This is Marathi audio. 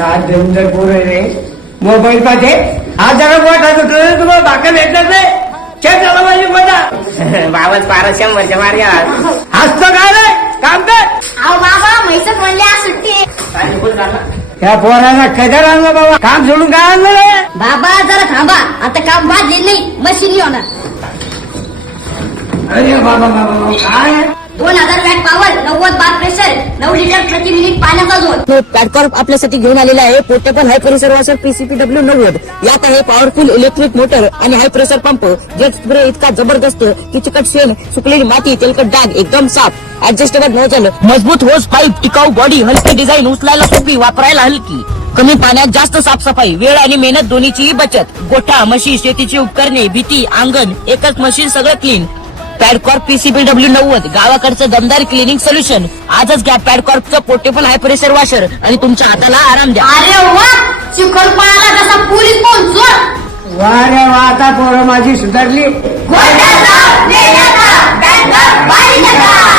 काय डेंजर पोर आहे रे. मोबाईल पाहिजे हा जरा मोठा तुम्हाला दाखल येतात रे. झाला पाहिजे माझा बाबाच 1200 मार्ग हसतो काय रे. काम कर. अहो बाबा म्हैसच म्हणले आज सुट्टी. त्या पोराला कदर आणलं बाबा. काम सोडून काय आणलं रे. बाबा जरा थांबा, आता काम बादले नाही, मशीन होणार. अरे बाबा बाबा काय 2000 वॅट पॉवर, 90 बार प्रेशर, 9 लिटर प्रति मिनिट पाण्याचा झोन. प्लॅटफॉर्म आपल्यासाठी घेऊन आलेला आहे portable high pressure washer PCPW 90. यात आहे पॉवरफुल इलेक्ट्रिक मोटर आणि high pressure pump. Jet spray इतका जबरदस्त की चिकट शेण, सुकलेली माती, तेलकट डाग एकदम साफ. ऍडजस्टेबल नोझल, मजबूत होस पाईप, टिकाऊ बॉडी, हलकी डिझाईन, उचलायला सोपी, वापरायला हलकी. कमी पाण्यात जास्त साफसफाई, वेळ आणि मेहनत दोन्हीचीही बचत. गोठा, म्हशी, शेतीची उपकरणे, भीती, अंगण, एकच मशीन, सगळं क्लीन. पॅडकॉर्प PCPW 90 गावाकडचं दमदार क्लिनिंग सोल्युशन. आजच घ्या पॅडकॉर्पचं पोर्टेबल हाय प्रेशर वॉशर आणि तुमच्या हाताला आराम द्या. अरे वा, चिकन पळाला जसा पोलीस पोहोचून. वा रे वा. आता पोरं माझी सुधारली. गोट्याचा, मेल्याचा, बँडचा, बारीचा.